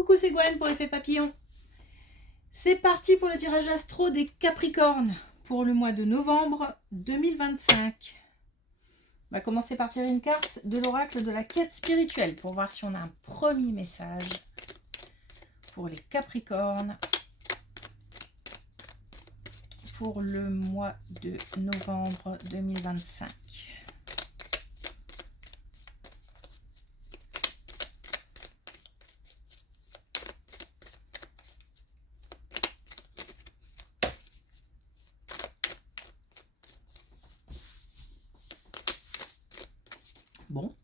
Coucou, c'est Gwen pour l'effet papillon. C'est parti pour le tirage astro des Capricornes pour le mois de novembre 2025. On va commencer par tirer une carte de l'oracle de la quête spirituelle pour voir si on a un premier message pour les Capricornes pour le mois de novembre 2025. Bon.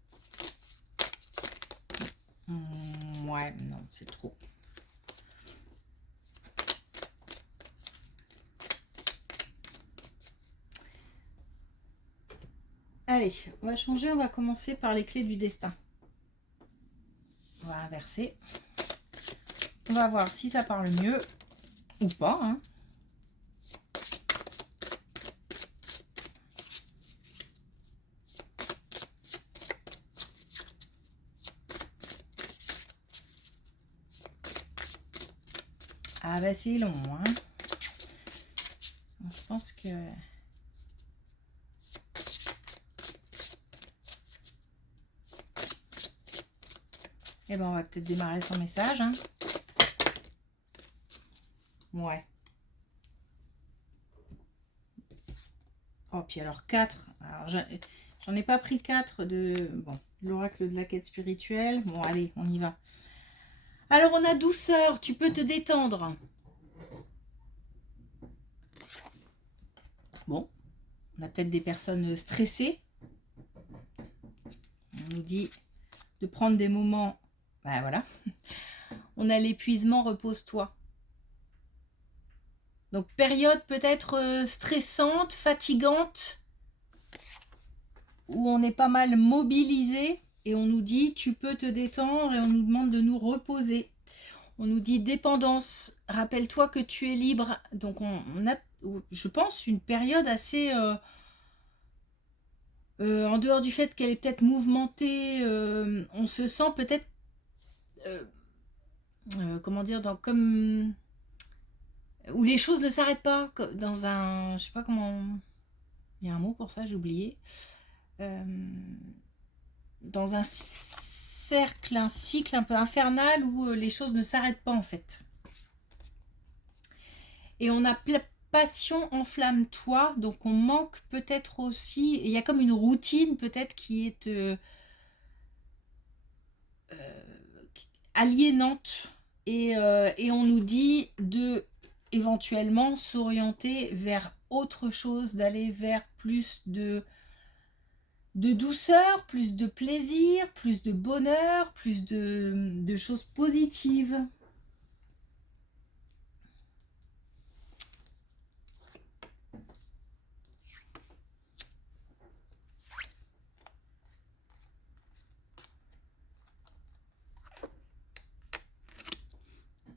Ouais, non, c'est trop. Allez, on va changer, on va commencer par les clés du destin. On va inverser. On va voir si ça parle mieux ou pas, hein. Ah bah c'est long, hein. Je pense que... Eh ben on va peut-être démarrer son message, hein. Ouais. Oh, puis alors 4. Alors, j'en ai pas pris 4 de... Bon, l'oracle de la quête spirituelle. Bon, allez, on y va. Alors, on a douceur, tu peux te détendre. Bon, on a peut-être des personnes stressées. On nous dit de prendre des moments... Ben voilà. On a l'épuisement, repose-toi. Donc, période peut-être stressante, fatigante, où on est pas mal mobilisé et on nous dit tu peux te détendre et on nous demande de nous reposer. On nous dit dépendance, rappelle-toi que tu es libre. Donc on a, je pense, une période assez... en dehors du fait qu'elle est peut-être mouvementée, on se sent peut-être... comment dire, comme... où les choses ne s'arrêtent pas. Dans un... Je sais pas comment... Il y a un mot pour ça, j'ai oublié. Dans un cercle, un cycle un peu infernal où les choses ne s'arrêtent pas en fait. Et on a passion enflamme-toi, donc on manque peut-être aussi, il y a comme une routine peut-être qui est aliénante et on nous dit de éventuellement s'orienter vers autre chose, d'aller vers plus de douceur, plus de plaisir, plus de bonheur, plus de choses positives.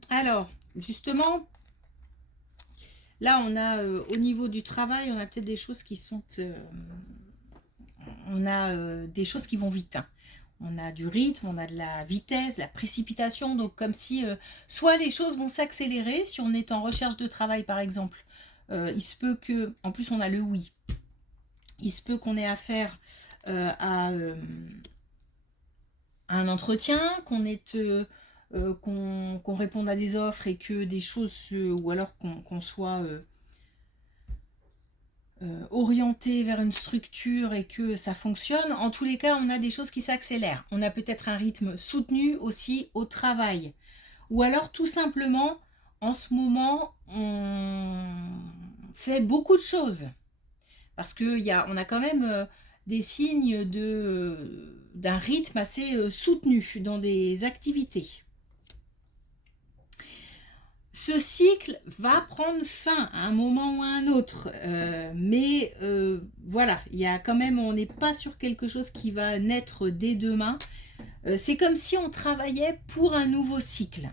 Alors, justement, là, on a au niveau du travail, on a peut-être des choses qui sont... on a des choses qui vont vite. Hein. On a du rythme, on a de la vitesse, la précipitation. Donc, comme si soit les choses vont s'accélérer, si on est en recherche de travail, par exemple. Il se peut que... En plus, on a le oui. Il se peut qu'on ait affaire à un entretien, qu'on ait... qu'on réponde à des offres et que des choses, ou alors qu'on soit orienté vers une structure et que ça fonctionne, en tous les cas, on a des choses qui s'accélèrent. On a peut-être un rythme soutenu aussi au travail. Ou alors, tout simplement, en ce moment, on fait beaucoup de choses. Parce qu'on a quand même des signes d'un rythme assez soutenu dans des activités. Ce cycle va prendre fin à un moment ou à un autre, mais voilà, il y a quand même, on n'est pas sur quelque chose qui va naître dès demain. C'est comme si on travaillait pour un nouveau cycle.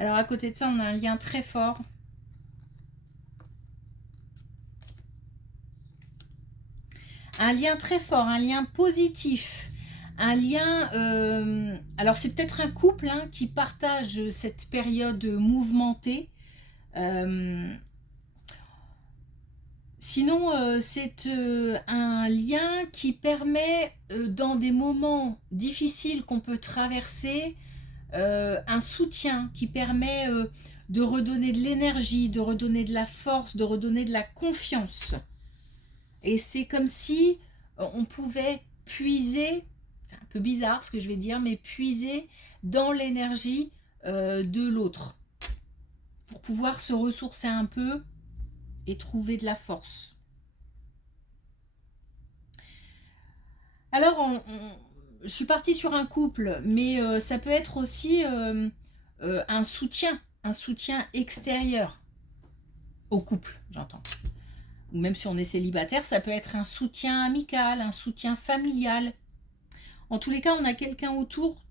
Alors à côté de ça, on a un lien très fort. Un lien très fort, un lien positif. Un lien... alors c'est peut-être un couple hein, qui partage cette période mouvementée. Sinon, c'est un lien qui permet, dans des moments difficiles qu'on peut traverser, un soutien qui permet de redonner de l'énergie, de redonner de la force, de redonner de la confiance. Et c'est comme si on pouvait puiser, c'est un peu bizarre ce que je vais dire, mais puiser dans l'énergie de l'autre pour pouvoir se ressourcer un peu et trouver de la force. Alors, je suis partie sur un couple, mais ça peut être aussi un soutien extérieur au couple, j'entends. Ou même si on est célibataire, ça peut être un soutien amical, un soutien familial. En tous les cas, on a quelqu'un autour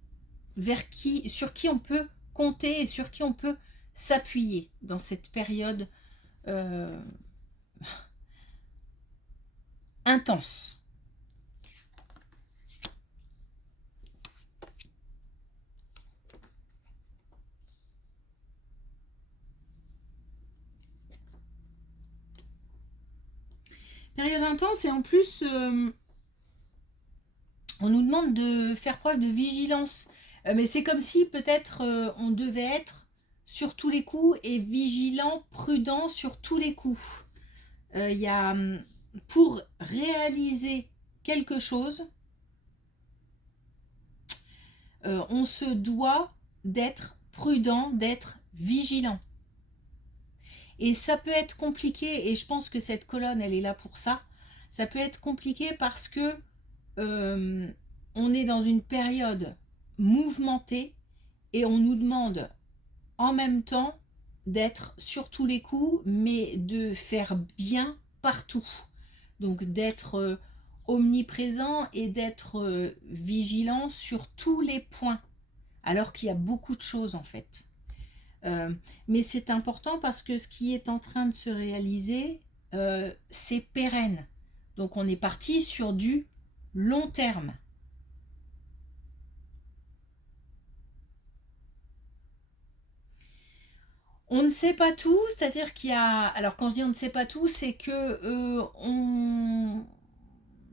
sur qui on peut compter et sur qui on peut s'appuyer dans cette période intense. Période intense et en plus, on nous demande de faire preuve de vigilance. Mais c'est comme si peut-être on devait être sur tous les coups et vigilant, prudent sur tous les coups. Il y a, pour réaliser quelque chose, on se doit d'être prudent, d'être vigilant. Et ça peut être compliqué, et je pense que cette colonne, elle est là pour ça. Ça peut être compliqué parce que on est dans une période mouvementée et on nous demande en même temps d'être sur tous les coups, mais de faire bien partout. Donc d'être omniprésent et d'être vigilant sur tous les points, alors qu'il y a beaucoup de choses en fait. Mais c'est important parce que ce qui est en train de se réaliser, c'est pérenne. Donc on est parti sur du long terme. On ne sait pas tout, c'est-à-dire qu'il y a... Alors quand je dis on ne sait pas tout, c'est que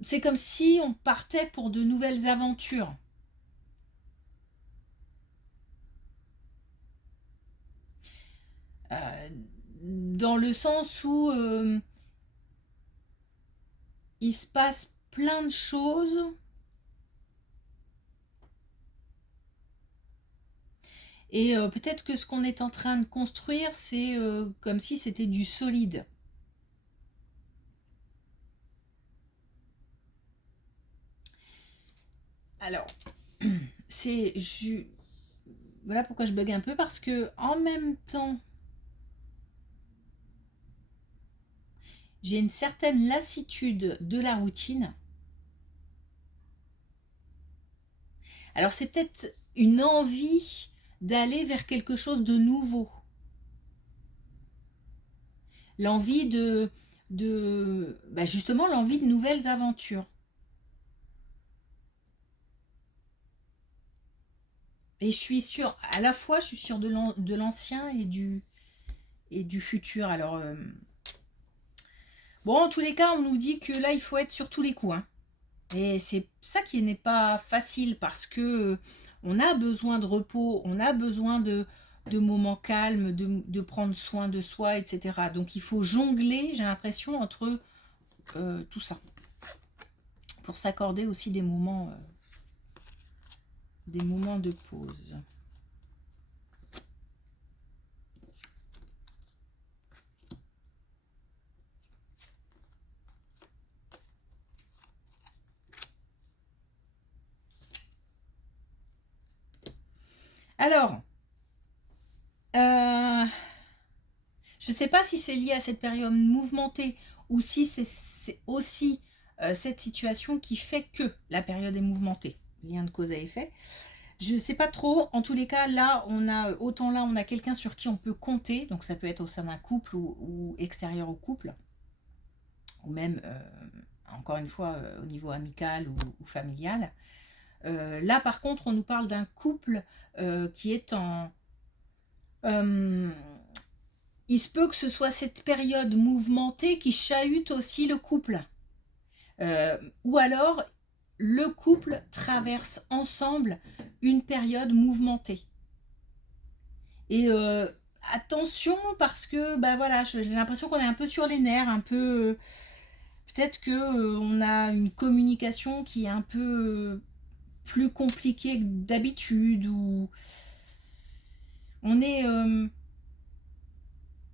c'est comme si on partait pour de nouvelles aventures. Dans le sens où il se passe plein de choses. Et peut-être que ce qu'on est en train de construire, c'est comme si c'était du solide. Alors, voilà pourquoi je bug un peu, parce que en même temps, j'ai une certaine lassitude de la routine. Alors c'est peut-être une envie d'aller vers quelque chose de nouveau. L'envie justement l'envie de nouvelles aventures. Et je suis sûre, à la fois je suis sûre de l'ancien et du futur. Alors, bon, en tous les cas, on nous dit que là, il faut être sur tous les coups. Hein. Et c'est ça qui n'est pas facile parce que on a besoin de repos, on a besoin de moments calmes, de prendre soin de soi, etc. Donc il faut jongler, j'ai l'impression, entre tout ça. Pour s'accorder aussi des moments de pause. Alors, je ne sais pas si c'est lié à cette période mouvementée ou si c'est aussi cette situation qui fait que la période est mouvementée. Lien de cause à effet. Je sais pas trop. En tous les cas, là, on a quelqu'un sur qui on peut compter. Donc, ça peut être au sein d'un couple ou extérieur au couple. Ou même, encore une fois, au niveau amical ou familial. Là, par contre, on nous parle d'un couple qui est en... euh, il se peut que ce soit cette période mouvementée qui chahute aussi le couple. Ou alors, le couple traverse ensemble une période mouvementée. Et attention parce que, bah voilà, j'ai l'impression qu'on est un peu sur les nerfs, un peu... peut-être que on a une communication qui est un peu plus compliquée que d'habitude, ou on est...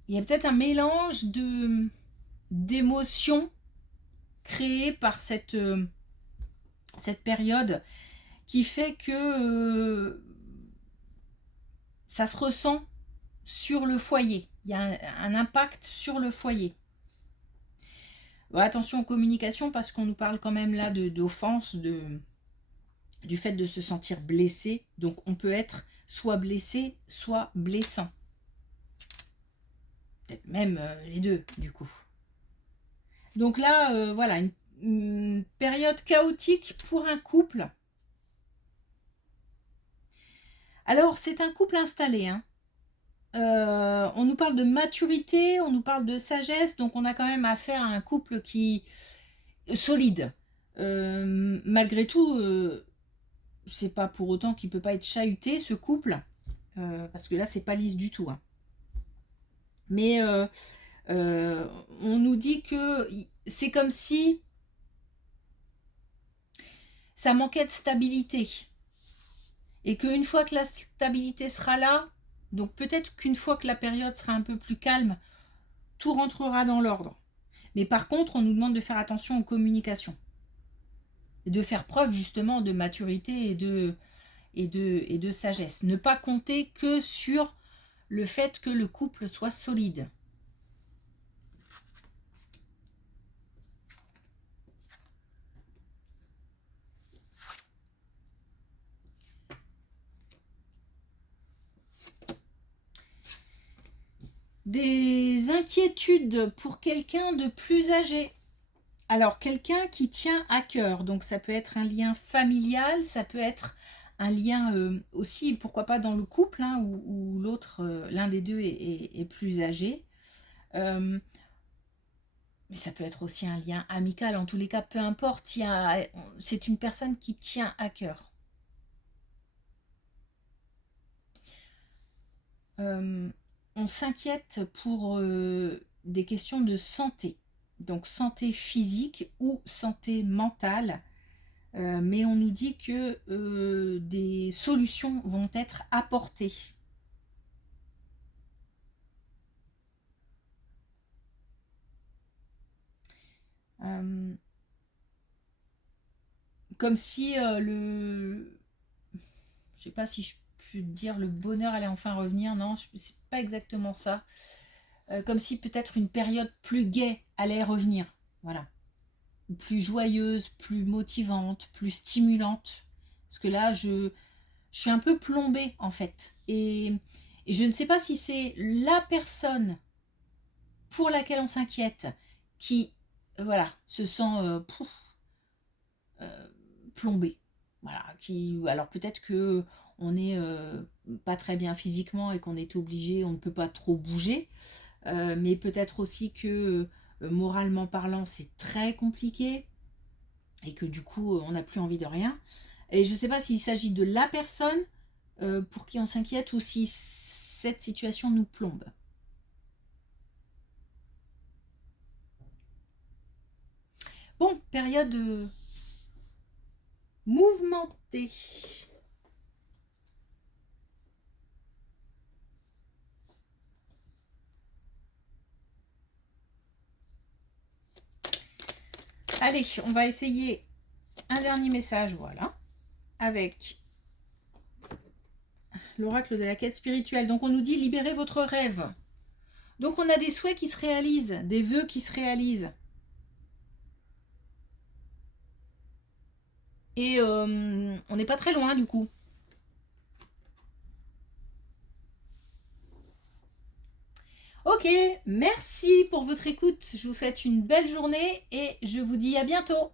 il y a peut-être un mélange d'émotions créées par cette période qui fait que ça se ressent sur le foyer. Il y a un impact sur le foyer. Attention aux communications parce qu'on nous parle quand même là d'offense, du fait de se sentir blessé. Donc on peut être soit blessé, soit blessant. Peut-être même les deux du coup. Donc là, voilà, une période chaotique pour un couple. Alors c'est un couple installé, hein. On nous parle de maturité, on nous parle de sagesse, donc on a quand même affaire à un couple qui solide. Malgré tout, c'est pas pour autant qu'il peut pas être chahuté ce couple, parce que là c'est pas lisse du tout, hein. Mais on nous dit que c'est comme si ça manquait de stabilité, et qu'une fois que la stabilité sera là, donc peut-être qu'une fois que la période sera un peu plus calme, tout rentrera dans l'ordre. Mais par contre, on nous demande de faire attention aux communications. Et de faire preuve justement de maturité et de sagesse. Ne pas compter que sur le fait que le couple soit solide. Des inquiétudes pour quelqu'un de plus âgé. Alors, quelqu'un qui tient à cœur. Donc, ça peut être un lien familial, ça peut être un lien aussi, pourquoi pas dans le couple, hein, où l'autre, l'un des deux est plus âgé. Mais ça peut être aussi un lien amical. En tous les cas, peu importe, c'est une personne qui tient à cœur. On s'inquiète pour des questions de santé. Donc santé physique ou santé mentale. Mais on nous dit que des solutions vont être apportées. Comme si je sais pas si je peux dire le bonheur allait enfin revenir. Non, c'est pas exactement ça. Comme si peut-être une période plus gaie allait revenir. Voilà. Plus joyeuse, plus motivante, plus stimulante. Parce que là, je suis un peu plombée en fait. Et je ne sais pas si c'est la personne pour laquelle on s'inquiète qui voilà, se sent plombée. Voilà, alors peut-être que on n'est pas très bien physiquement et qu'on est obligé, on ne peut pas trop bouger. Mais peut-être aussi que moralement parlant, c'est très compliqué et que du coup, on n'a plus envie de rien. Et je ne sais pas s'il s'agit de la personne pour qui on s'inquiète ou si cette situation nous plombe. Bon, période mouvementée. Allez, on va essayer un dernier message, voilà, avec l'oracle de la quête spirituelle. Donc on nous dit libérez votre rêve. Donc on a des souhaits qui se réalisent, des vœux qui se réalisent. Et on n'est pas très loin du coup. Ok, merci pour votre écoute. Je vous souhaite une belle journée et je vous dis à bientôt.